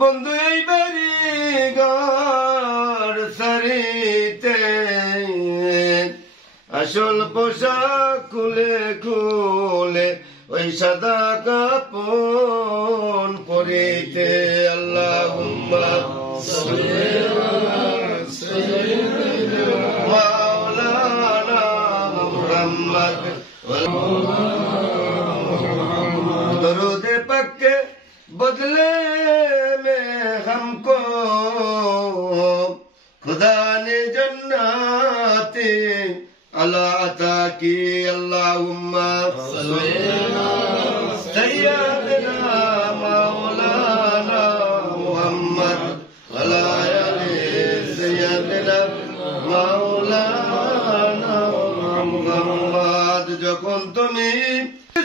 বন্ধু এই বাড়ি ঘর সারিতে আসল পোশাক খুলে খুলে ওই সাদা কাপড় পরিতে আল্লাহুম্মা মাওলানা মুহাম্মদ দরুদ পাক के बदले में हमको खुदा ने जन्नते अला अता की अल्लाहुम्मा सय्यदना मौलाना मुहम्मद अला आले सय्यदना मौलाना मुहम्मद যখন তুমি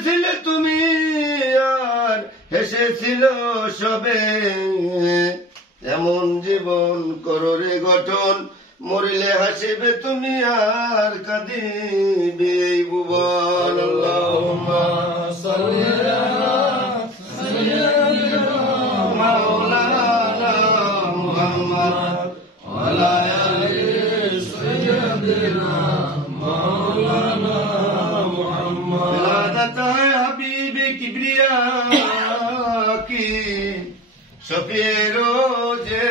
ছিলে তুমি আর হেসেছিল সবে এমন জীবন করো রে গঠন মরিলে হাসিবে তুমি আর কাঁদিবে ভুবন আল্লাহুম্মা সাল্লি আলা সাইয়্যিদিনা মাওলানা মুহাম্মদ ওয়া আলা আলি সাইয়্যিদিনা মাওলানা মুহাম্মদ ইলাদাত হাবিবে কিবরিয়া की शफीए रोज़े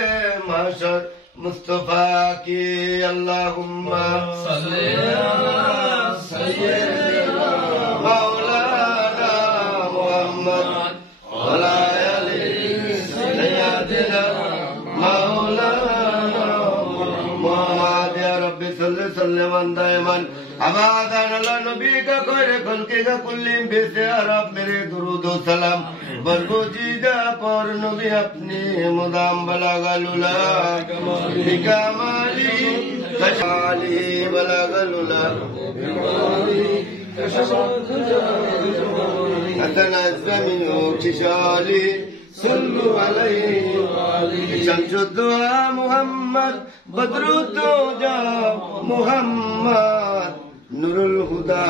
महशर मुस्तफा की अल्लाहुम्मा सल्ली अला सय्यिदिना मौलाना मुहम्मद व अला आलि सय्यिदिना मौलाना मुहम्मद या रब्बी सल्ली सल्लिमान दाइमान अबादान अला नबी का खैर खल्क़ि का कुल्लिम बेसे अरब मेरे दुरूद व सलाम बरगुजीदा पर नबी अपने मुदाम बलागलुला कमाली कशाली बलागलुला हसन अज़मियो किशाली सल्लु अलैहि शमसुद्दुआ मुहम्मद बदरुद्दोजा मुहम्मद नूरुल हुदा।